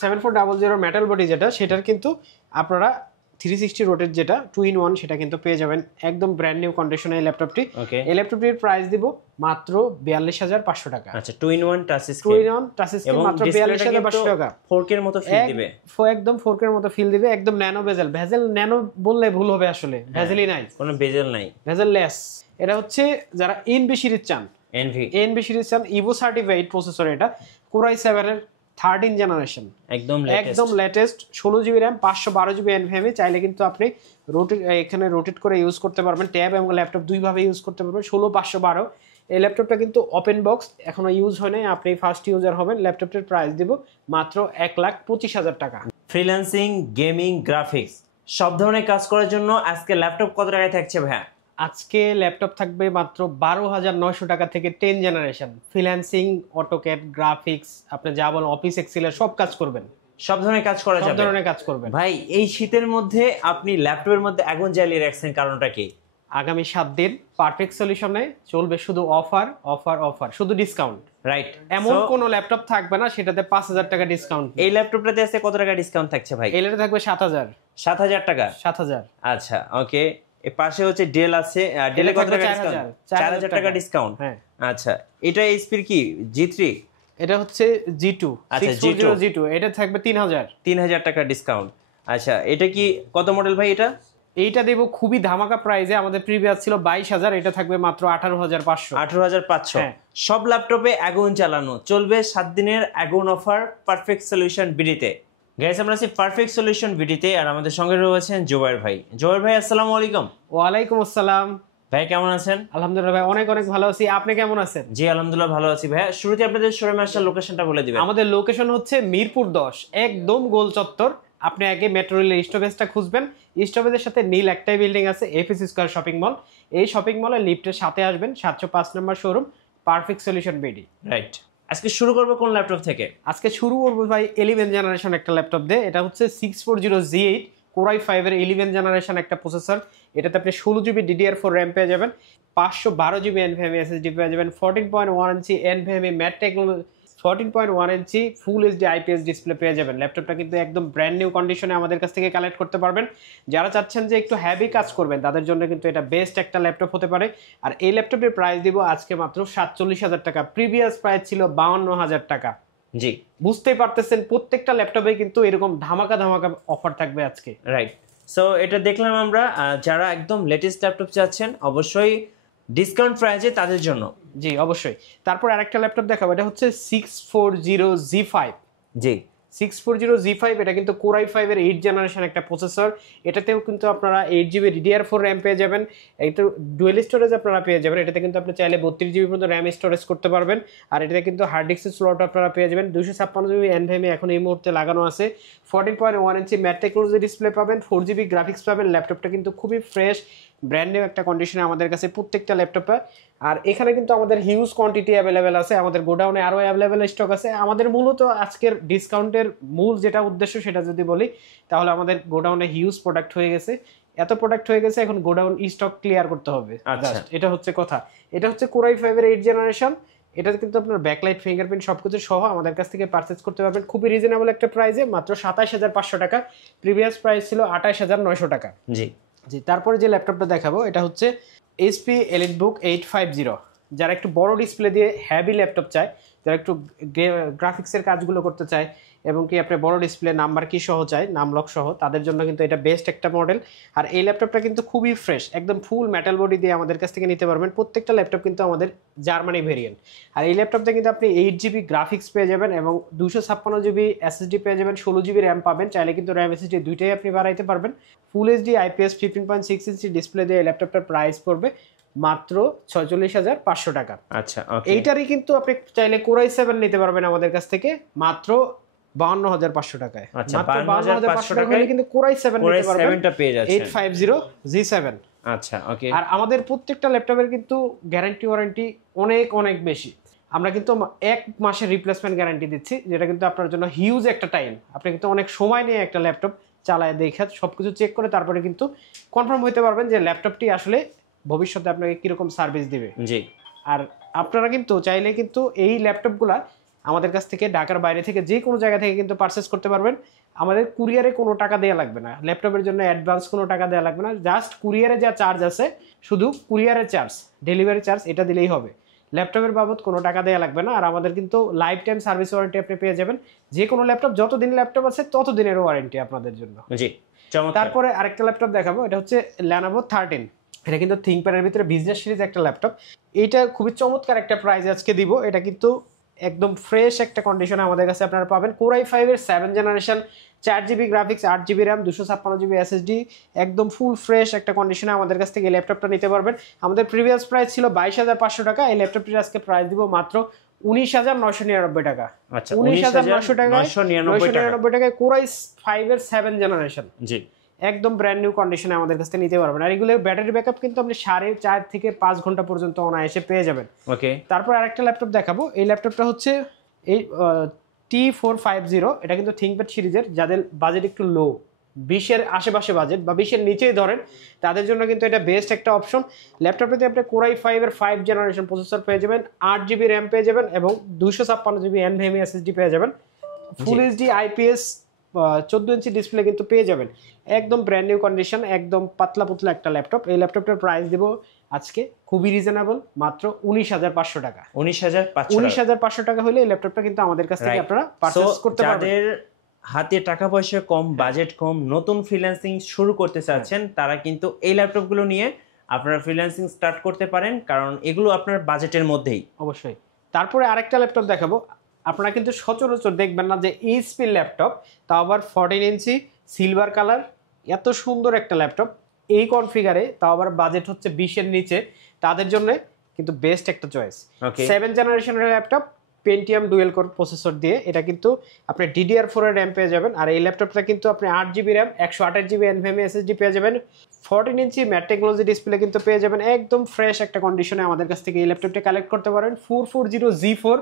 7400 metal body যেটা, সেটার কিন্তু আপনারা 360 রোটেট যেটা 2-in-1 সেটা কিন্তু পেয়ে যাবেন একদম ব্র্যান্ড নিউ কন্ডিশনে এই ল্যাপটপটি। এই ল্যাপটপটির প্রাইস দিব মাত্র 42500 টাকা। আচ্ছা 2-in-1 touch screen, 2-in-1 touch screen মাত্র 42500 টাকা। 4K এর মতো ফিল দিবে, একদম 4K এর মতো ফিল দিবে, একদম ন্যানো বেজেল। ভেজেল ন্যানো বললে ভুল হবে, আসলে ভেজেলই নাই, কোনো বেজেল নাই, ভেজেল লেস। এটা হচ্ছে যারা এনভি সিরিজ চান, এনভি সিরিজ চান, ইভো সার্টিফাইড প্রসেসর, এটা Core i7 এর 13 জেনারেশন, একদম latest, 16GB RAM 512GB NVMe। চাইলে কিন্তু আপনি এখানে রোটেট করে ইউজ করতে পারবেন, ট্যাব এবং ল্যাপটপ দুইভাবে ইউজ করতে পারবেন। 16512 এই ল্যাপটপটা কিন্তু ওপেন বক্স, এখনো ইউজ হয় নাই, আপনি ফার্স্ট ইউজার হবেন। ল্যাপটপটির প্রাইস দিব মাত্র 1,25,000 টাকা। ফ্রিল্যান্সিং, গেমিং, গ্রাফিক্স সব ধরনের কাজ করার জন্য আজকে ল্যাপটপ কত টাকায় থাকছে ভাইয়া? আজকে ল্যাপটপ থাকবে মাত্র 12,900 টাকা থেকে 10 জেনারেশন। ফ্রিল্যান্সিং, অটোক্যাড, গ্রাফিক্স, আপনি যা বলেন অফিস এক্সেলের সব কাজ করবেন, সব ধরনের কাজ করা যাবে, সব ধরনের কাজ করবেন। ভাই এই শীতের মধ্যে আপনি ল্যাপটপের মধ্যে আগুন জ্বালিয়ে রাখছেন, কারণটা কি? আগামী 7 দিন পারফেক্ট সলিউশনে চলবে শুধু অফার অফার অফার, শুধু ডিসকাউন্ট, রাইট? এমন কোন ল্যাপটপ থাকবে না সেটাতে 5000 টাকা ডিসকাউন্ট। এই ল্যাপটপটাতে আছে কত টাকা ডিসকাউন্ট থাকছে ভাই? এটাতে থাকবে 7000 টাকা। 7000। আচ্ছা ওকে। এর পাশে হচ্ছে ডেল আছে, ডেলে কত টাকা ডিসকাউন্ট? 4000 টাকা ডিসকাউন্ট। হ্যাঁ আচ্ছা এটা এইচপি কি G3? এটা হচ্ছে G2। আচ্ছা G2 এটা থাকবে 3000 টাকা ডিসকাউন্ট। আচ্ছা এটা কি কত মডেল ভাই? এইটা দেব খুবই ধামাকা প্রাইসে, আমাদের প্রিভিয়াস ছিল 22000, এটা থাকবে মাত্র 18500। 18500। সব ল্যাপটপে আগুন চালানো চলবে 7 দিনের আগুন অফার পারফেক্ট সলিউশন বিডিতে। গাইস আমরা আছি পারফেক্ট সলিউশন বিডিতে, আর আমাদের সঙ্গে রয়েছেন জোবায়ের ভাই। জোবায়ের ভাই আসসালামু আলাইকুম। ওয়ালাইকুম আসসালাম ভাই, কেমন আছেন? আলহামদুলিল্লাহ ভাই, অনেক অনেক ভালো আছি, আপনি কেমন আছেন? জি আলহামদুলিল্লাহ ভালো আছি ভাই। শুরুতে আপনাদের শোরুমে আসার লোকেশনটা বলে দিবেন। আমাদের লোকেশন হচ্ছে মিরপুর 10, একদম গোল চত্বর। আপনি আগে মেট্রো রেলের স্টপেজটা খুঁজবেন, স্টপেজের সাথে নীল একটাই বিল্ডিং আছে, এফএসি স্কয়ার শপিং মল। এই শপিং মলে লিফটের সাথে আসবেন, 705 নম্বর showroom, perfect solution BD. Right. আজকে শুরু করব কোন ল্যাপটপ থেকে? আজকে শুরু করব ভাই 11 জেনারেশন একটা ল্যাপটপ দিয়ে। এটা হচ্ছে 640Z8 Core i5 এর 11 জেনারেশন একটা প্রসেসর। এটাতে আপনি 16GB DDR4 RAM পেয়ে যাবেন, 512GB NVMe SSD পেয়ে যাবেন, 14.1 ইঞ্চি NVMe ম্যাট টেকনোলজি, 14.1 ইঞ্চি ফুল এইচডি IPS ডিসপ্লে পেয়ে যাবেন। ল্যাপটপটা কিন্তু একদম ব্র্যান্ড নিউ কন্ডিশনে আমাদের কাছ থেকে কালেক্ট করতে পারবেন। যারা চাচ্ছেন যে একটু হ্যাভি কাজ করবেন তাদের জন্য কিন্তু এটা বেস্ট একটা ল্যাপটপ হতে পারে। আর এই ল্যাপটপের প্রাইস দিব আজকে মাত্র 47,000 টাকা, প্রিভিয়াস প্রাইস ছিল 52,000 টাকা। জি বুঝতেই পারতেছেন প্রত্যেকটা ল্যাপটপে কিন্তু এরকম ধামাকা ধামাকা অফার থাকবে আজকে। রাইট। সো এটা দেখলাম আমরা, যারা একদম লেটেস্ট ল্যাপটপ চাচ্ছেন অবশ্যই ডিসকাউন্ট প্রাইসে তাদের জন্য। জি অবশ্যই। তারপর আরেকটা ল্যাপটপ দেখাবো, এটা হচ্ছে 640Z5। জি 640Z5 এটা কিন্তু Core i5 এর 8 জেনারেশন একটা প্রসেসর। এটাতেও কিন্তু আপনারা 8GB DDR4 RAM পেয়ে যাবেন, একটু ডুয়েল স্টোরেজ আপনারা পেয়ে যাবেন। এটাতে কিন্তু আপনি চাইলে 32GB পর্যন্ত RAM স্টোরেজ করতে পারবেন। আর এটাতে কিন্তু হার্ড ডিস্কের স্লট আপনারা পেয়ে যাবেন, 256GB NVMe এখন এই মুহূর্তে লাগানো আছে, 14.1 ইঞ্চি ম্যাট টেকনোলজি ডিসপ্লে পাবেন, 4GB গ্রাফিক্স পাবেন। ল্যাপটপটা কিন্তু খুবই ফ্রেশ ব্র্যান্ড নিউ একটা কন্ডিশনে আমাদের কাছে প্রত্যেকটা ল্যাপটপে। আর এখানে কিন্তু আমাদের হিউজ কোয়ান্টিটি অ্যাভেলেবেল আছে, আমাদের গোডাউনে আরও অ্যাভেলেবেল স্টক আছে। আমাদের মূলত আজকের ডিসকাউন্টের মূল যেটা উদ্দেশ্য সেটা যদি বলি তাহলে আমাদের গোডাউনে হিউজ প্রোডাক্ট হয়ে গেছে, এত প্রোডাক্ট হয়ে গেছে, এখন গোডাউন স্টক ক্লিয়ার করতে হবে। এটা হচ্ছে কথা। এটা হচ্ছে Core i5 এর 8 জেনারেশন। এটা কিন্তু আপনার ব্যাকলাইট, ফিঙ্গারপ্রিন্ট সবকিছু সহ আমাদের কাছ থেকে পারচেজ করতে পারবেন খুবই রিজনেবল একটা প্রাইসে, মাত্র 27500 টাকা। প্রিভিয়াস প্রাইস ছিল 28900 টাকা। জি জি। তারপরে যে ল্যাপটপটা দেখাবো এটা হচ্ছে HP EliteBook 850। যারা একটু বড় ডিসপ্লে দিয়ে হ্যাভি ল্যাপটপ চায়, যারা একটু গ্রাফিক্সের কাজগুলো করতে চায় এবং কি আপনি বড় ডিসপ্লে নাম্বার কি সহ চায়, নাম লক সহ, তাদের জন্য কিন্তু এটা বেস্ট একটা মডেল। আর এই ল্যাপটপটা কিন্তু খুবই ফ্রেশ, একদম ফুল মেটাল বডি দিয়ে আমাদের কাছ থেকে নিতে পারবেন। প্রত্যেকটা ল্যাপটপ কিন্তু আমাদের জার্মানি ভেরিয়েন্ট। আর এই ল্যাপটপটা কিন্তু আপনি 8GB গ্রাফিক্স পেয়ে যাবেন এবং 256GB SSD পেয়ে যাবেন, 16GB RAM পাবেন। চাইলে কিন্তু RAM SSD দুইটাই আপনি বাড়াইতে পারবেন। Full HD IPS 15.6 inch display দিয়ে এই ল্যাপটপটার প্রাইস পড়বে মাত্র 46,500 টাকা। আচ্ছা এইটারই কিন্তু আপনি চাইলে Core i7 নিতে পারবেন আমাদের কাছ থেকে মাত্র 52,500 টাকায়। আচ্ছা মাত্র 52,500 টাকায় কিন্তু Core i7 নিতে পারবেন, 7টা পেয়ে যাচ্ছেন 850Z7। আচ্ছা ওকে। আর আমাদের প্রত্যেকটা ল্যাপটপের কিন্তু গ্যারান্টি ওয়ারেন্টি অনেক অনেক বেশি। আমরা কিন্তু 1 মাসের রিপ্লেসমেন্ট গ্যারান্টি দিচ্ছি, যেটা কিন্তু আপনার জন্য হিউজ একটা টাইম। আপনি কিন্তু অনেক সময় নিয়ে একটা ল্যাপটপ চালায় দেখে সবকিছু চেক করে তারপরে কিন্তু কনফার্ম হতে পারবেন যে ল্যাপটপটি আসলে ভবিষ্যতে আপনাকে কিরকম সার্ভিস দিবে। জি। আর আপনারা কিন্তু চাইলে কিন্তু এই ল্যাপটপগুলা আমাদের কাছ থেকে ঢাকার বাইরে থেকে যে কোনো জায়গা থেকে কিন্তু পারচেস করতে পারবেন। আমাদের কুরিয়ারে কোনো টাকা দেওয়া লাগবে না, ল্যাপটপের জন্য অ্যাডভান্স কোনো টাকা দেওয়া লাগবে না, জাস্ট কুরিয়ারে যা চার্জ আছে শুধু কুরিয়ারের চার্জ, ডেলিভারি চার্জ এটা দিলেই হবে। ল্যাপটপের বাবদ কোনো টাকা দেওয়া লাগবে না। আর আমাদের কিন্তু লাইফ টাইম সার্ভিস ওয়ারেন্টি আপনি পেয়ে যাবেন। যে কোনো ল্যাপটপ যতদিন ল্যাপটপ আছে ততদিনের ওয়ারেন্টি আপনাদের জন্য। জি, চমৎকার। তারপরে আরেকটা ল্যাপটপ দেখাবো, এটা হচ্ছে Lenovo 13। এটা কিন্তু থিংকপ্যাডের ভিতরে বিজনেস সিরিজ একটা ল্যাপটপ। এইটা খুবই চমৎকার একটা প্রাইস আজকে দিব। এটা কিন্তু একদম ফ্রেশ একটা কন্ডিশনে আমাদের কাছে আপনারা পাবেন। Core i5 এর 7 generation, 4GB graphics, 8GB RAM, 256GB SSD, একদম ফুল ফ্রেশ একটা কন্ডিশনে আমাদের কাছ থেকে এই ল্যাপটপটা নিতে পারবেন। আমাদের প্রিভিয়াস প্রাইস ছিল 22,500 টাকা। এই ল্যাপটপটির আজকে প্রাইস দিব মাত্র 19,999 টাকা। আচ্ছা, 19,900 টাকায় 999 টাকায় Core i5 এর 7 জেনারেশন জি, একদম ব্র্যান্ড নিউ কন্ডিশনে আমাদের কাছ থেকে নিতে পারবেন। আর এগুলো ব্যাটারি ব্যাকআপ কিন্তু আপনি 4.5 থেকে 5 ঘন্টা পর্যন্ত অনায়াসে পেয়ে যাবেন। ওকে। তারপর আরেকটা ল্যাপটপ দেখাবো। এই ল্যাপটপটা হচ্ছে এই T450। এটা কিন্তু থিংকপ্যাড সিরিজের, যাদের বাজেট একটু লো, 20-এর আশেপাশে বাজেট বা 20-এর নিচেই ধরেন, তাদের জন্য কিন্তু এটা বেস্ট একটা অপশন। ল্যাপটপটাতে আপনি Core i5 এর 5 জেনারেশন প্রসেসর পেয়ে যাবেন, 8GB র্যাম পেয়ে যাবেন এবং 256GB NVMe SSD পেয়ে যাবেন। Full HD IPS 14 inch display কিন্তু পেয়ে যাবেন। একদম ব্র্যান্ড নিউ কন্ডিশন, একদম পাতলা পুতলা একটা ল্যাপটপ। এই ল্যাপটপটার প্রাইস দেব আজকে খুবই রিজনেবল, মাত্র 19,500 টাকা। 19,500 টাকা হলে এই ল্যাপটপটা কিন্তু আমাদের কাছ থেকে আপনারা পারচেজ করতে পারবেন। যাদের হাতে টাকা পয়সা কম, বাজেট কম, নতুন ফ্রিল্যান্সিং শুরু করতে চাচ্ছেন, তারা কিন্তু এই ল্যাপটপগুলো নিয়ে আপনারা ফ্রিল্যান্সিং স্টার্ট করতে পারেন, কারণ এগুলো আপনার বাজেটের মধ্যেই। অবশ্যই। তারপরে আরেকটা ল্যাপটপ দেখাবো। আপনারা কিন্তু সচরাচর দেখবেন না যে এইচপি ল্যাপটপ, তাও আবার 14 ইঞ্চি সিলভার কালার, এত সুন্দর একটা ল্যাপটপ এই কনফিগারে, তাও আবার বাজেট হচ্ছে 20-এর নিচে, তাদের জন্য কিন্তু বেস্ট একটা চয়েস। 7 জেনারেশনের laptop, Pentium dual core processor দিয়ে। এটা কিন্তু আপনি DDR4 এর র্যাম পেয়ে যাবেন। আর এই ল্যাপটপটা কিন্তু আপনি 8GB RAM, 128GB NVMe SSD পেয়ে যাবেন। 14 ইঞ্চি ম্যাট টেকনোলজি ডিসপ্লে কিন্তু পেয়ে যাবেন। একদম ফ্রেশ একটা কন্ডিশনে আমাদের কাছ থেকে এই ল্যাপটপটা কালেক্ট করতে পারেন। 440G4,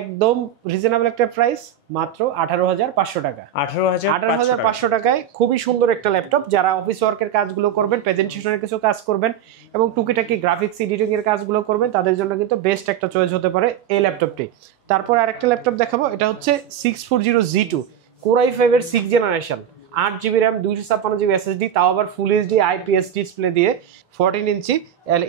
একদম রিজনেবল একটা প্রাইস, মাত্র 18,500 টাকা। 18,500 টাকায় খুবই সুন্দর একটা ল্যাপটপ। যারা অফিস ওয়ার্কের কাজগুলো করবেন, প্রেজেন্টেশনের কিছু কাজ করবেন এবং টুকিটাকি গ্রাফিক্স এডিটিং এর কাজগুলো করবেন, তাদের জন্য কিন্তু বেস্ট একটা চয়েস হতে পারে এই ল্যাপটপটি। তারপর আরেকটা ল্যাপটপ দেখাবো। এটা হচ্ছে 640G2, Core i5 এর 6 generation, 8GB RAM, 256GB SSD, তাও আবার ফুল এইচডি IPS ডিসপ্লে দিয়ে, 14 ইঞ্চি।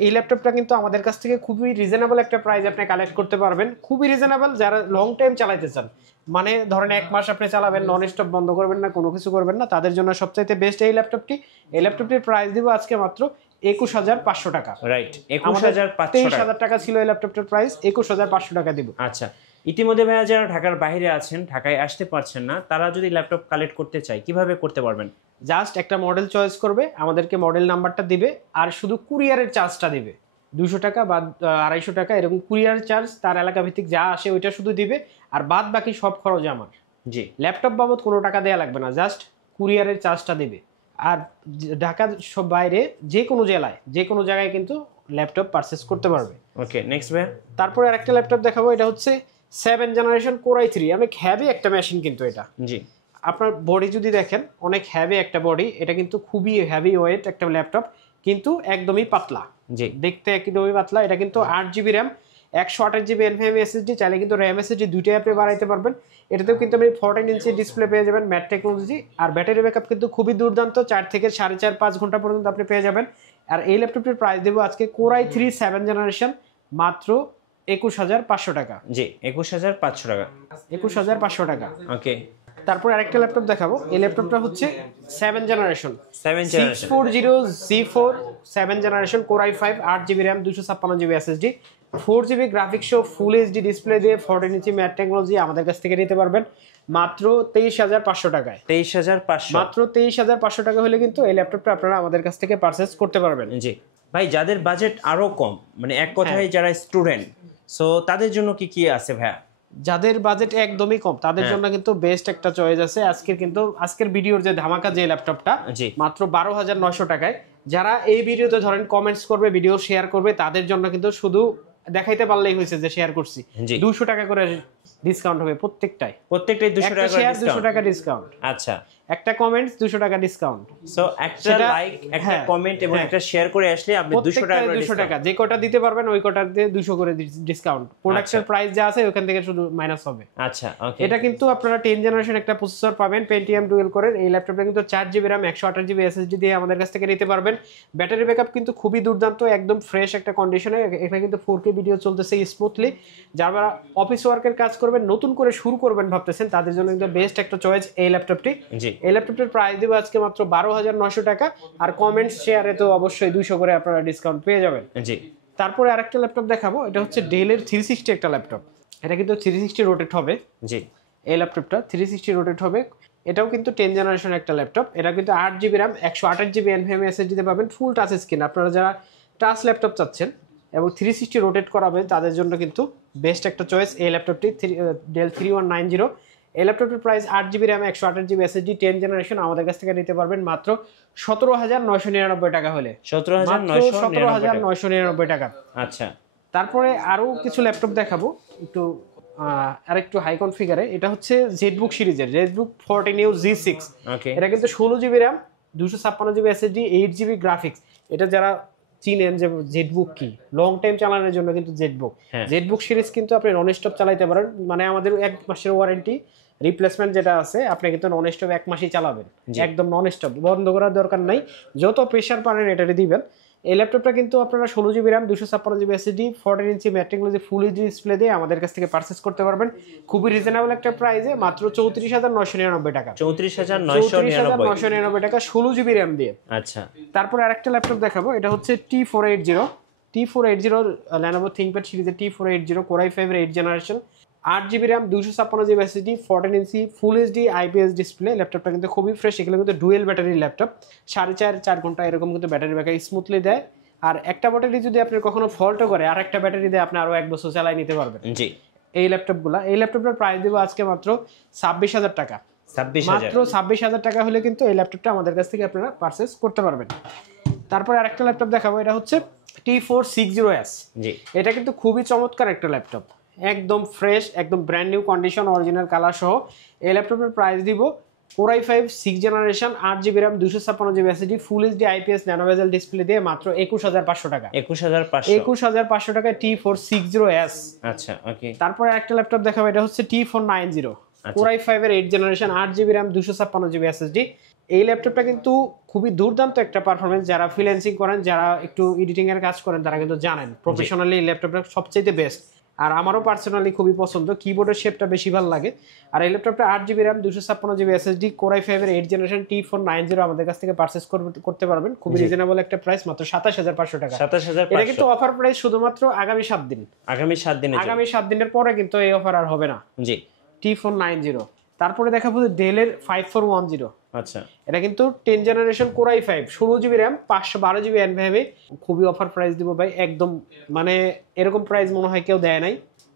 এই ল্যাপটপটা কিন্তু আমাদের কাছ থেকে খুবই রিজনেবল একটা প্রাইস আপনি কালেক্ট করতে পারবেন। খুবই রিজনেবল, যারা লং টাইম চালাইতে চান, মানে ধরেন 1 মাস আপনি চালাবেন, নন স্টপ বন্ধ করবেন না, কোনো কিছু করবেন না, তাদের জন্য সবচাইতে বেস্ট এই ল্যাপটপটি। এই ল্যাপটপটির প্রাইস দিব আজকে মাত্র 21,500 টাকা। রাইট, 21,500 23,000 টাকা ছিল এই ল্যাপটপটির প্রাইস, 21,500 টাকা দিব। আচ্ছা, ইতিমধ্যে ভাইয়া যারা ঢাকার বাইরে আছেন, ঢাকায় আসতে পারছেন না, তারা যদি ল্যাপটপ কালেক্ট করতে চায় কিভাবে করতে পারবেন? জাস্ট একটা মডেল চয়েস করবে, আমাদেরকে মডেল নাম্বারটা দিবে, আর শুধু কুরিয়ারের চার্জটা দিবে 200 টাকা বা 250 টাকা, এরকম কুরিয়ার চার্জ তার এলাকা ভিত্তিক যা আসে ওইটা শুধু দিবে, আর বাদ বাকি সব খরচ আমার। জি, ল্যাপটপ বাবদ কোনো টাকা দেওয়া লাগবে না, জাস্ট কুরিয়ারের চার্জটা দিবে। আর ঢাকার সব বাইরে যে কোনো জেলায় যে কোনো জায়গায় কিন্তু ল্যাপটপ পারচেস করতে পারবে। ওকে, নেক্সট ভাইয়া। তারপরে আরেকটা ল্যাপটপ দেখাবো। এটা হচ্ছে 7 জেনারেশন Core i3, অনেক হ্যাভি একটা মেশিন কিন্তু এটা। জি, আপনার বডি যদি দেখেন, অনেক হ্যাভি একটা বডি। এটা কিন্তু খুবই হ্যাভি ওয়েট একটা ল্যাপটপ, কিন্তু একদমই পাতলা। জি, দেখতে একদমই পাতলা। এটা কিন্তু 8GB RAM, 128GB NVMe SSD, চাইলে কিন্তু র্যাম SSD দুইটাই আপনি বাড়াইতে পারবেন। এটাতেও কিন্তু আপনি 14 ইঞ্চি ডিসপ্লে পেয়ে যাবেন, ম্যাট টেকনোলজি। আর ব্যাটারি ব্যাকআপ কিন্তু খুবই দুর্দান্ত, 4 থেকে 4.5 ঘন্টা পর্যন্ত আপনি পেয়ে যাবেন। আর এই ল্যাপটপটির প্রাইস দেবো আজকে Core i3 7 জেনারেশন মাত্র 21,500 টাকা। জি, 21,500 টাকা। 21,500 টাকা। ওকে, তারপর আরেকটা ল্যাপটপ দেখাবো। এই ল্যাপটপটা হচ্ছে 7 generation, 640G4 7 generation, Core i5, 8GB RAM, 256GB SSD, 4GB graphics সহ ফুল এইচডি ডিসপ্লে দিয়ে, 14 ইঞ্চি ম্যাট টেকনোলজি আমাদের কাছ থেকে নিতে পারবেন মাত্র 23,500 টাকায়। 23,500 মাত্র 23,500 টাকা হলে কিন্তু এই ল্যাপটপটা আপনারা আমাদের কাছ থেকে পারচেজ করতে পারবেন। জি ভাই, যাদের বাজেট আরো কম, মানে এক কথায় যারা স্টুডেন্ট, সো তাদের জন্য কি কি আছে ভাইয়া? যাদের বাজেট একদমই কম তাদের জন্য কিন্তু বেস্ট একটা চয়েস আছে আজকের ভিডিওর যে ধামাকা যে ল্যাপটপটা মাত্র 12,900 টাকায়। যারা এই ভিডিওতে ধরেন কমেন্টস করবে, ভিডিও শেয়ার করবে, তাদের জন্য কিন্তু শুধু দেখাইতে পারলেই হয়েছে যে শেয়ার করছি, 200 টাকা করে ডিসকাউন্ট হবে প্রত্যেকটাই 200 টাকা ডিসকাউন্ট। আচ্ছা, একটা কমেন্টস 200 টাকা ডিসকাউন্ট। সো একটা লাইক, একটা কমেন্ট এবং একটা শেয়ার করে আসলে আপনি 200 টাকা করে 200 টাকা যে কোটা দিতে পারবেন ওই কোটাতে 200 করে ডিসকাউন্ট। প্রোডাক্টের প্রাইস যা আছে ওখান থেকে শুধু মাইনাস হবে। আচ্ছা ওকে। এটা কিন্তু আপনারা 10 জেনারেশন একটা প্রসেসর পাবেন Pentium ডুয়েল কোরের। এই ল্যাপটপটা কিন্তু 4GB RAM 128GB SSD দিয়ে আমাদের কাছ থেকে নিতে পারবেন। ব্যাটারি ব্যাকআপ কিন্তু খুবই দুর্দান্ত, একদম ফ্রেশ একটা কন্ডিশনে। এখানে কিন্তু 4K ভিডিও চলতেছে স্মুথলি। যারা অফিস ওয়ার্কের কাজ করবেন, নতুন করে শুরু করবেন ভাবতেছেন, তাদের জন্য কিন্তু বেস্ট একটা চয়েস এই ল্যাপটপটি। এই ল্যাপটপটির প্রাইস দেব আজকে মাত্র 12,900 টাকা। আর কমেন্টস শেয়ারে তো অবশ্যই 200 করে আপনারা ডিসকাউন্ট পেয়ে যাবেন। জি। তারপরে আরেকটা ল্যাপটপ দেখাবো, এটা হচ্ছে ডেলের 360 একটা ল্যাপটপ। এটা কিন্তু 360 রোটেট হবে। জি, এই ল্যাপটপটা 360 রোটেট হবে। এটাও কিন্তু 10 জেনারেশন একটা ল্যাপটপ। এটা কিন্তু 8GB RAM 128GB NVMe SSD তে পাবেন, ফুল টাচ স্ক্রিন। আপনারা যারা টাচ ল্যাপটপ চাচ্ছেন এবং 360 রোটেট করাবেন তাদের জন্য কিন্তু বেস্ট একটা চয়েস এই ল্যাপটপটি, ডেল 3190। এই ল্যাপটপটির price 8GB RAM 128GB SSD 10 generation আমাদের কাছ থেকে নিতে পারবেন মাত্র 17,999 টাকা হলে। 17,999 টাকা। আচ্ছা, তারপরে আরো কিছু ল্যাপটপ দেখাবো একটু আরেকটু হাই কনফিগারে। এটা হচ্ছে জেটবুক সিরিজের জেটবুক 14U G6। এটা কিন্তু 16GB RAM 256GB SSD 8GB graphics. এটা যারা চিনেন যে জেটবুক কি, লং টাইম চালানোর জন্য কিন্তু জেটবুক সিরিজ কিন্তু আপনি নন স্টপ চালাইতে পারেন। মানে আমাদের 1 মাসের ওয়ারেন্টি, রিপ্লেসমেন্ট যেটা আছে আপনি কিন্তু নন স্টপ 1 মাসই চালাবেন, একদম নন স্টপ, বন্ধ করার দরকার নাই, যত প্রেসার পারেন এটাতে দিবেন। এই ল্যাপটপটা কিন্তু আপনারা 16GB RAM 256GB SSD 14 ইঞ্চি ম্যাট্রিক্সে ফুল এইচডি ডিসপ্লে দিয়ে আমাদের কাছ থেকে পারচেজ করতে পারবেন খুবই রিজনেবল একটা প্রাইসে, মাত্র 34,999 টাকা। 34,999 টাকা 16GB RAM দিয়ে। আচ্ছা, তারপর আরেকটা ল্যাপটপ দেখাবো, এটা হচ্ছে T480 Lenovo ThinkPad সিরিজের T480 Core i5 এর 8 generation, 8GB RAM 256GB SSD 14 ইঞ্চি ফুল এইচডি IPS ডিসপ্লে। ল্যাপটপটা কিন্তু খুবই ফ্রেশ। এগুলো কিন্তু ডুয়েল ব্যাটারির ল্যাপটপ, 4.5-4 ঘন্টা এরকম কিন্তু ব্যাটারি ব্যাকআপ স্মুথলি দেয়। আর একটা ব্যাটারি যদি আপনার কখনো ফল্টও করে আর একটা ব্যাটারি দিয়ে আপনি আরো 1 বছর চালাই নিতে পারবেন। জি, এই ল্যাপটপগুলা। এই ল্যাপটপটার প্রাইস দেবো আজকে মাত্র 26,000 টাকা। মাত্র 26,000 টাকা হলে কিন্তু এই ল্যাপটপটা আমাদের কাছ থেকে আপনারা পারচেজ করতে পারবেন। তারপরে আরেকটা ল্যাপটপ দেখাবো, এটা হচ্ছে T460S। জি, এটা কিন্তু খুবই চমৎকার একটা ল্যাপটপ, একদম ফ্রেশ, একদম brand new condition, original colour সহ। এই ল্যাপটপের প্রাইস দিব Core i5 6 generation 8GB RAM 256GB SSD full HD IPS nano বেজেল ডিসপ্লে দিয়ে মাত্র 21,500 টাকা। 21,500 টাকায় T460S। আচ্ছা ওকে। তারপরে একটা ল্যাপটপ দেখাবো, এটা হচ্ছে T490 Core i5 এর 8 generation 8GB RAM 256GB SSD। এই ল্যাপটপটা কিন্তু খুবই দুর্দান্ত একটা পারফরমেন্স। যারা ফ্রিল্যান্সিং করেন, যারা একটু এডিটিং এর কাজ করেন, তারা কিন্তু জানেন প্রফেশনালি এই ল্যাপটপটা সবচেয়ে বেস্ট। আর আমারও পার্সোনালি খুবই পছন্দ, কিবোর্ডের শেপটা বেশি ভালো লাগে। আর এই ল্যাপটপটা 8GB RAM 256GB SSD Core i5 এর 8 জেনারেশন T490 আমাদের কাছ থেকে পারচেজ করতে পারবেন খুবই রিজনেবল একটা প্রাইস, মাত্র 27,500 টাকা। 27,500। এটা কিন্তু অফার প্রাইস শুধুমাত্র আগামী 7 দিন, আগামী 7 দিনের পরে কিন্তু এই অফার আর হবে না। জি, T490। তারপরে দেখাবো ডেলের 5410। আচ্ছা, এটা কিন্তু 10 generation Core i5 16GB RAM 512GB NVMe। খুবই অফার প্রাইস দিব ভাই, একদম মানে এরকম প্রাইস মনে হয় কেউ দেয় নাই।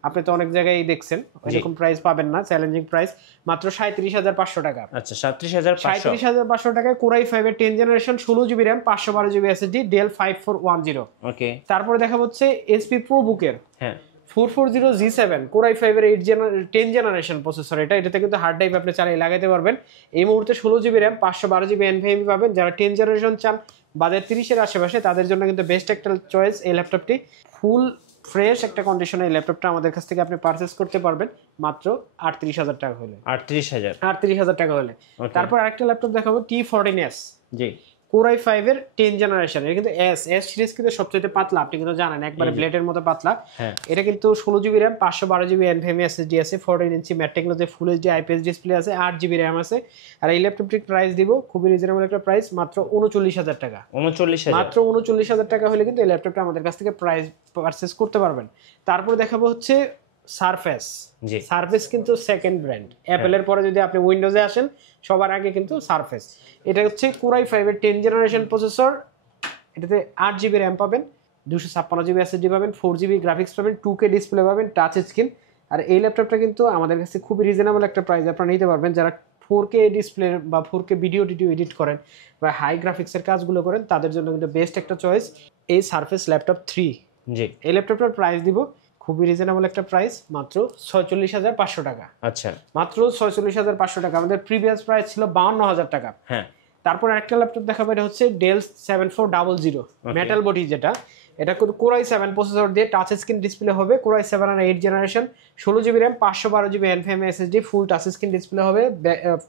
আপনি তো অনেক জায়গায় দেখছেন, এরকম প্রাইস পাবেন না, চ্যালেঞ্জিং প্রাইস, মাত্র 37,500 টাকা। আচ্ছা, 37,500 টাকায় Core i5 এর 10 generation 16GB RAM 512GB SSD Dell 5410। ওকে। তারপরে দেখা হচ্ছে HP ProBook-এর 440 G7 Core i5 এর 10 জেনারেশন প্রসেসর। এটাতে কিন্তু হার্ড ড্রাইভ আপনি চালিয়ে লাগাইতে পারবেন। এই মুহূর্তে 16GB RAM 512GB NVMe পাবেন। যারা 10 জেনারেশন চান বাজার 30-এর আশেপাশে, তাদের জন্য কিন্তু বেস্ট একটা চয়েস এই ল্যাপটপটি। ফুল ফ্রেশ একটা কন্ডিশনে এই ল্যাপটপটা আমাদের কাছ থেকে আপনি পারচেজ করতে পারবেন মাত্র 38,000 টাকা হলে। 38,000 টাকা হলে। তারপর আরেকটা ল্যাপটপ দেখাবো T14S। জি, Core i5 এর 10 জেনারেশন। এটা কিন্তু S সিরিজ কিন্তু সবচেয়ে পাতলা, আপনি কিন্তু জানেন, একবারে ব্লেডের মতো পাতলা। এটা কিন্তু 16GB RAM 512GB NVMe SSD আছে, 14 ইঞ্চি ম্যাট্রিক্সে ফুল এইচডি IPS ডিসপ্লে আছে, 8GB RAM আছে। আর এই ল্যাপটপটির প্রাইস দিব খুবই রিজনেবল একটা প্রাইস, মাত্র 39,000 টাকা। মাত্র 39,000 টাকা হলে কিন্তু এই ল্যাপটপটা আমাদের কাছ থেকে প্রাইস পারচেজ করতে পারবেন। তারপর দেখাবো হচ্ছে সারফেস। সারফেস কিন্তু সেকেন্ড ব্র্যান্ড, অ্যাপেলের পরে যদি আপনি উইন্ডোজে আসেন সবার আগে কিন্তু সারফেস। এটা হচ্ছে Core i5 এর 10 জেনারেশন প্রসেসর। এটাতে 8GB RAM পাবেন, 256GB SSD পাবেন, 4GB গ্রাফিক্স পাবেন, 2K ডিসপ্লে পাবেন, টাচ স্ক্রিন। আর এই ল্যাপটপটা কিন্তু আমাদের কাছে খুবই রিজনেবল একটা প্রাইস আপনারা নিতে পারবেন। যারা 4K ডিসপ্লে বা 4K ভিডিও এডিট করেন বা হাই গ্রাফিক্সের কাজগুলো করেন, তাদের জন্য কিন্তু বেস্ট একটা চয়েস এই সারফেস ল্যাপটপ 3। জি, এই ল্যাপটপটার প্রাইস দিব খুবই রিজনেবল একটা প্রাইস, মাত্র 46,500 টাকা। আচ্ছা, মাত্র 46,500 টাকা। আমাদের প্রিভিয়াস প্রাইস ছিল 52,000 টাকা। হ্যাঁ। তারপর একটা ল্যাপটপ দেখাবো, এটা হচ্ছে ডেল 7400 মেটাল বডি, যেটা এটা কোরাই 7 প্রসেসর দিয়ে টাচ স্ক্রিন ডিসপ্লে হবে। কোরাই 7 আর 8 generation, 16GB RAM, 512GB NVMe SSD, ফুল টাচ স্ক্রিন ডিসপ্লে হবে,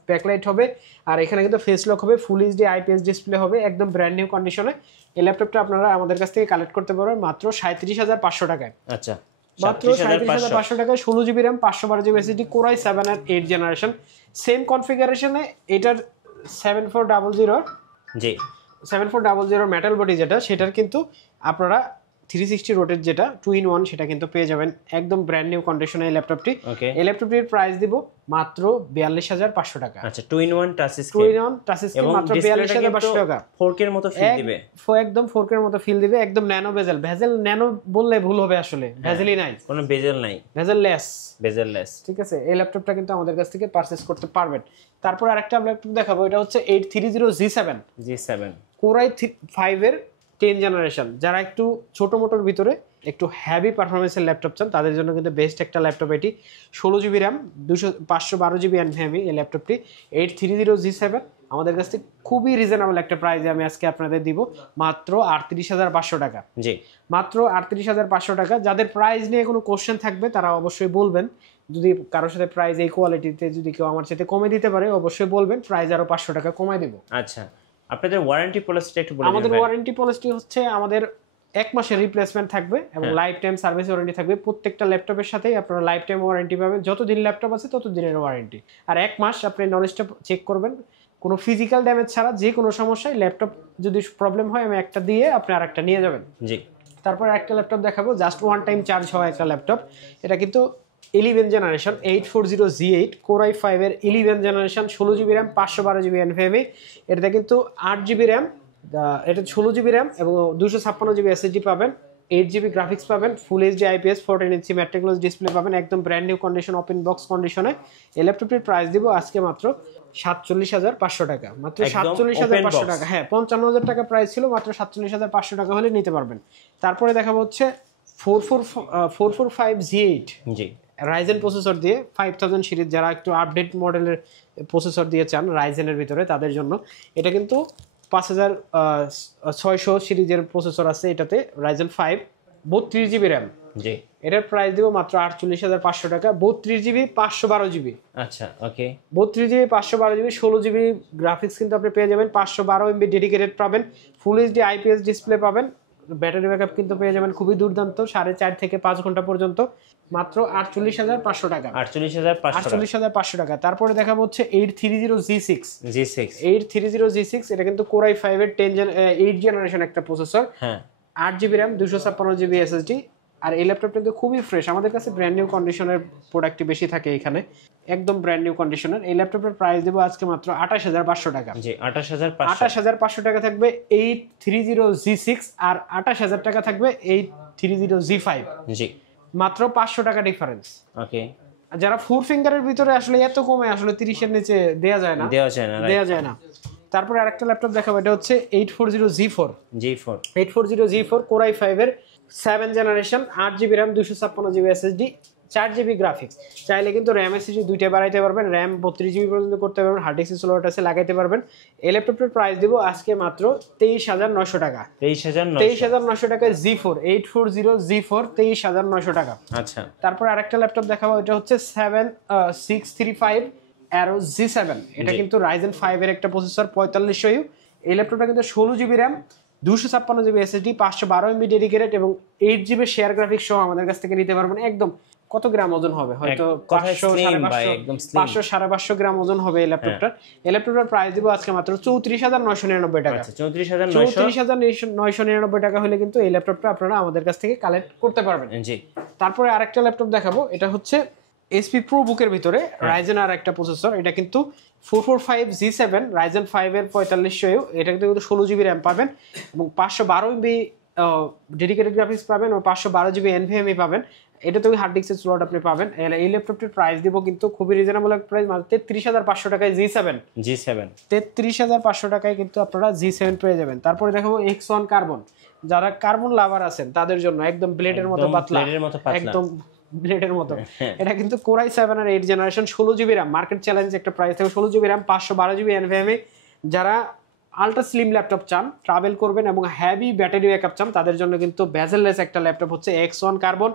ব্যাকলাইট হবে, আর এখানে কিন্তু ফেস লক হবে, ফুল এইচডি IPS ডিসপ্লে হবে, একদম ব্র্যান্ড নিউ কন্ডিশনে। এই ল্যাপটপটা আপনারা আমাদের কাছ থেকে কালেক্ট করতে পারবেন মাত্র 37,500 টাকায়। আচ্ছা, মাত্র 37,500 টাকায় 16GB RAM, 512GB SSD, core i 7 আর 8 জেনারেশন, সেম কনফিগারেশনে। এটার 7400 জি 7400 মেটাল বডি যেটা, সেটার কিন্তু আপনারা 360 রোটেট যেটা 2-in-1 সেটা কিন্তু পেয়ে যাবেন একদম ব্র্যান্ড নিউ কন্ডিশনে এই ল্যাপটপটি। ওকে। এই ল্যাপটপটির প্রাইস দিব মাত্র 42,500 টাকা। আচ্ছা, 2-in-1 touch screen 2-in-1 touch screen মাত্র 42,500 টাকা। 4K এর মতো ফিল দিবে, একদম 4K এর মতো ফিল দিবে, একদম ন্যানো বেজেল। ভেজেল ন্যানো বললে ভুল হবে, আসলে ভেজেলই নাই, কোনো বেজেল নাই, ভেজেল লেস, বেজেল লেস। ঠিক আছে। এই ল্যাপটপটা কিন্তু আমাদের কাছ থেকে পারচেজ করতে পারবেন। তারপর আরেকটা ল্যাপটপ দেখাবো, এটা হচ্ছে 830 G7 কোরাই 5 এর 10 জেনারেশন। যারা একটু ছোট মোটোর ভিতরে একটু হ্যাভি পারফরমেন্সের ল্যাপটপ চান, তাদের জন্য কিন্তু বেস্ট একটা ল্যাপটপ এটি। 16GB র্যাম, 512GB NVMe এই ল্যাপটপটি 830 G7 আমাদের কাছ থেকে খুবই রিজনেবল একটা প্রাইসে আমি আজকে আপনাদের দিব মাত্র 38,500 টাকা। জি, মাত্র 38,500 টাকা। যাদের প্রাইস নিয়ে কোনো কোশ্চেন থাকবে তারা অবশ্যই বলবেন। যদি কারোর সাথে প্রাইস এই কোয়ালিটিতে যদি কেউ আমার সাথে কমে দিতে পারে, অবশ্যই বলবেন, প্রাইস আরো 500 টাকা কমায় দেব। আচ্ছা, আপনাদের ওয়ারেন্টি পলিসিটা একটু বলে দিন। আমাদের ওয়ারেন্টি পলিসি হচ্ছে আমাদের 1 মাসের রিপ্লেসমেন্ট থাকবে এবং লাইফ টাইম সার্ভিস ওয়ারেন্টি থাকবে। প্রত্যেকটা ল্যাপটপের সাথেই আপনারা লাইফ টাইম ওয়ারেন্টি পাবেন, যতদিন ল্যাপটপ আছে ততদিনের ওয়ারেন্টি। আর 1 মাস আপনি নলেজটা চেক করবেন, কোনো ফিজিক্যাল ড্যামেজ ছাড়া যে কোনো সমস্যায় ল্যাপটপ যদি প্রবলেম হয় আমি একটা দিয়ে আপনি আরেকটা নিয়ে যাবেন। জি। তারপর একটা ল্যাপটপ দেখাবো, জাস্ট ওয়ান টাইম চার্জ হওয়া একটা ল্যাপটপ। এটা কিন্তু 11 জেনারেশন 840 G8 কোরাই 5 এর 11 generation, 16GB RAM, 512GB NVMe। এটাতে কিন্তু 8GB র্যাম, এটা 16GB র্যাম এবং 256GB SSD পাবেন, 8GB গ্রাফিক্স পাবেন, full HD IPS 14-inch matrix display পাবেন, একদম brand new condition, open box কন্ডিশনে। এই ল্যাপটপটির প্রাইস দিব আজকে মাত্র 47,500 টাকা। মাত্র 47,500 টাকা। হ্যাঁ, 55,000 টাকা প্রাইস ছিল, মাত্র 47,500 টাকা হলে নিতে পারবেন। তারপরে দেখাবো হচ্ছে 445 G8 জি রাইজেন প্রসেসর দিয়ে 5000 সিরিজ, যারা একটু আপডেট মডেলের প্রসেসর দিয়ে চান রাইজেনের ভিতরে তাদের জন্য। এটা কিন্তু 5600 সিরিজের প্রসেসর আছে এটাতে, রাইজেন 5 32GB র্যাম। জি, এটার প্রাইস দিব মাত্র 48,500 টাকা। 32GB 512GB। আচ্ছা, ওকে। 32GB 512GB 16GB গ্রাফিক্স কিন্তু আপনি পেয়ে যাবেন, 512MB ডেডিকেটেড পাবেন, ফুল এইচডি IPS ডিসপ্লে পাবেন, ব্যাটারি ব্যাকআপ কিন্তু পেয়ে যাবেন খুবই দুর্দান্ত, 4.5 থেকে 5 ঘন্টা পর্যন্ত। মাত্র 48,500 টাকা। 48,500 টাকা। তারপরে দেখাবো হচ্ছে 830 G6 830 G6। এটা কিন্তু কোরাই 5 এর 8 জেনারেশন একটা প্রসেসর, হ্যাঁ, 8GB র্যাম, 256GB SSD। আর এই ল্যাপটপটা কিন্তু খুবই ফ্রেশ, আমাদের কাছে ব্র্যান্ড নিউ কন্ডিশনের প্রোডাক্টই বেশি থাকে এখানে, একদম ব্র্যান্ড নিউ কন্ডিশনের। এই ল্যাপটপের প্রাইস দেবো আজকে মাত্র 28,500 টাকা। জি, 28,500 28,500 টাকা থাকবে 830 G6, আর 28,000 টাকা থাকবে 830 G5। জি, মাত্র 500 টাকা ডিফারেন্স। ওকে। যারা 4 ফিঙ্গারের ভিতরে আসলে এত কমে আসলে 30 এর নিচে দেয়া যায় না, দেয়া যায় না। তারপরে আরেকটা ল্যাপটপ দেখাবো, এটা হচ্ছে 840 G4 কোরাই 5 এর 7 generation, 8GB RAM, 256GB SSD, 4GB graphics. চাইলে কিন্তু র্যাম SSD দুইটা বাড়াইতে পারবেন, র্যাম 32GB পর্যন্ত করতে পারবেন, হার্ড ডিস্ক স্লট আছে লাগাইতে পারবেন। এই ল্যাপটপটার প্রাইস দিব আজকে মাত্র 23,900 টাকা। 23,900 টাকায় G4 840 G4 23,900 টাকা। আচ্ছা, তারপর আরেকটা ল্যাপটপ দেখাবো, এটা হচ্ছে 635 Aero G7। এটা কিন্তু রাইজেন 5 এর একটা প্রসেসর, 4500U। এই ল্যাপটপটা কিন্তু 16GB RAM, 256GB SSD, 512MB dedicated এবং 8GB শেয়ার গ্রাফিক্স সহ আমাদের কাছ থেকে নিতে পারবেন। একদম কত গ্রাম ওজন হবে, হয়তো 500-550 গ্রাম ওজন হবে এই ল্যাপটপটার। এই ল্যাপটপটার প্রাইস দিব আজকে মাত্র 34,999 টাকা। 34,999 টাকা হলে কিন্তু এই ল্যাপটপটা আপনারা আমাদের কাছ থেকে কালেক্ট করতে পারবেন। জি। তারপরে আরেকটা ল্যাপটপ দেখাবো, এটা হচ্ছে এসপি প্রো বুকের ভিতরে রাইজেন আর একটা প্রসেসর। এটা কিন্তু 445 G7 রাইজেন 5 এর 4500U। এটা কিন্তু 16GB র্যাম পাবেন এবং 512MB ডেডিকেটেড গ্রাফিক্স পাবেন ও 512GB NVMe পাবেন। এটা তো হার্ড ডিস্কের স্লট আপনি পাবেন। এই ল্যাপটপটির প্রাইস দিব কিন্তু খুবই রিজনেবল একটা প্রাইস, মাত্র 33,500 টাকায় G7 33,500 টাকায় কিন্তু আপনারা G7 পেয়ে যাবেন। তারপরে দেখাবো X1 কার্বন যারা কার্বন লাভার আছেন তাদের জন্য একদম ব্লেডের মতো পাতলা, একদম ব্লেডের মতো। এটা কিন্তু কোরাই 7 এর 8 generation 16 GB RAM, market challenge একটা প্রাইস থেকে 16 জিবি RAM 512 জিবি NVMe। যারা আলট্রা স্লিম ল্যাপটপ চান, ট্রাভেল করবেন এবং হেভি ব্যাটারি ব্যাকআপ চান তাদের জন্য কিন্তু বেজেললেস একটা ল্যাপটপ হচ্ছে X1 কার্বন।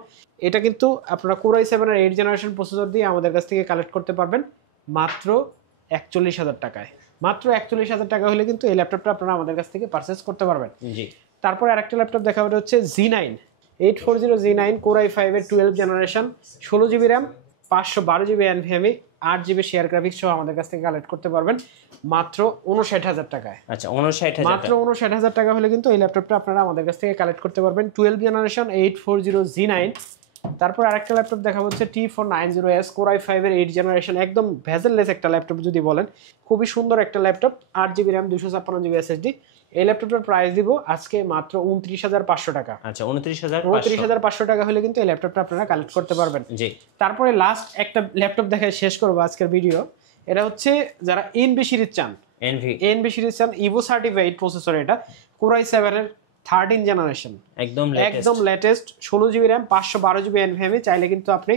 এটা কিন্তু আপনারা কোরাই 7 এর 8 জেনারেশন প্রসেসর দিয়ে আমাদের কাছ থেকে কালেক্ট করতে পারবেন মাত্র 41,000 টাকায়। মাত্র 41,000 টাকা হলে কিন্তু এই ল্যাপটপটা আপনারা আমাদের কাছ থেকে পারচেজ করতে পারবেন। জি। তারপর আরেকটা ল্যাপটপ দেখাবো, এটা হচ্ছে Z9 840 Z9 কোরাই 5 এর 12 generation 16 GB RAM 512 GB NVMe 8 GB share graphics সহ আমাদের কাছ থেকে কালেক্ট করতে পারবেন মাত্র 59,000 টাকায়। আচ্ছা 59,000 মাত্র 59,000 টাকা হলে কিন্তু এই ল্যাপটপটা আপনারা আমাদের কাছ থেকে কালেক্ট করতে পারবেন 12 জেনারেশন 840 Z9। তারপর আরেকটা ল্যাপটপ দেখা হচ্ছে T490S কোরাই 5 এর 8 জেনারেশন, একদম ভেজেললেস একটা ল্যাপটপ যদি বলেন, খুবই সুন্দর একটা laptop 8 GB RAM 256 GB SSD। এই ল্যাপটপটার প্রাইস দিব আজকে মাত্র 29,500 টাকা। আচ্ছা 29,500 টাকা হলে কিন্তু এই ল্যাপটপটা আপনারা কালেক্ট করতে পারবেন। জি। তারপরে লাস্ট একটা ল্যাপটপ দেখায় শেষ করব আজকের ভিডিও। এটা হচ্ছে যারা এনভি সিরিজ চান, এনভি সিরিজ চান, ইভো সার্টিফাইড প্রসেসর, এটা কোরাই 7 এর 13 জেনারেশন, একদম latest 16 GB RAM 512 GB NVMe। চাইলে কিন্তু আপনি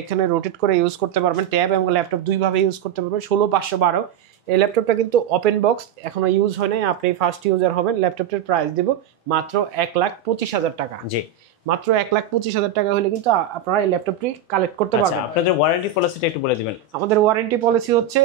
এখানে রোটেট করে ইউজ করতে পারবেন, ট্যাব এবং ল্যাপটপ দুইভাবে ইউজ করতে পারবেন। 16/512 এই ল্যাপটপটা কিন্তু ওপেন বক্স, এখনো ইউজ হয় নাই, আপনি ফার্স্ট ইউজার হবেন। ল্যাপটপটার প্রাইস দিব মাত্র 1,25,000 টাকা। জি। মাত্র 1,25,000 টাকা হলে কিন্তু আপনারা এই ল্যাপটপটি কালেক্ট করতে পারবেন। আপনাদের ওয়ারেন্টি পলিসিটা একটু বলে দিবেন। আমাদের ওয়ারেন্টি পলিসি হচ্ছে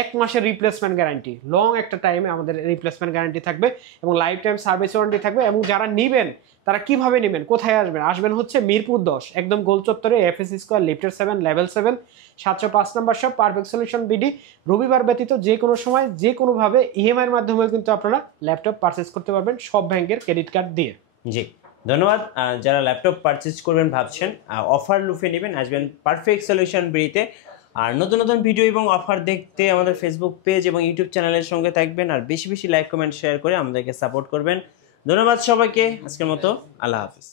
1 মাসের রিপ্লেসমেন্ট গ্যারান্টি, লং একটা টাইমে আমাদের রিপ্লেসমেন্ট গ্যারান্টি থাকবে এবং লাইফ টাইম সার্ভিস ওয়ারেন্টি থাকবে। এবং যারা নেবেন তারা কিভাবে নেবেন, কোথায় আসবেন হচ্ছে মিরপুর 10 একদম গোল চত্বরে, FS স্কয়ার লিফটের 7 লেভেল 7 705 নম্বর শপ, পারফেক্ট সলিউশন বিডি। রবিবার ব্যতীত যে কোনো সময় যে কোনোভাবে EMI এর মাধ্যমে কিন্তু আপনারা ল্যাপটপ পারচেজ করতে পারবেন সব ব্যাংকের ক্রেডিট কার্ড দিয়ে। জি ধন্যবাদ। যারা ল্যাপটপ পারচেজ করবেন ভাবছেন, অফার লুফে নেবেন, আসবেন পারফেক্ট সলিউশন বিডিতে। আর নতুন নতুন ভিডিও এবং অফার দেখতে আমাদের ফেসবুক পেজ এবং ইউটিউব চ্যানেলের সঙ্গে থাকবেন। আর বেশি বেশি লাইক কমেন্ট শেয়ার করে আমাদেরকে সাপোর্ট করবেন। ধন্যবাদ সবাইকে। আজকের মতো আল্লাহ হাফিজ।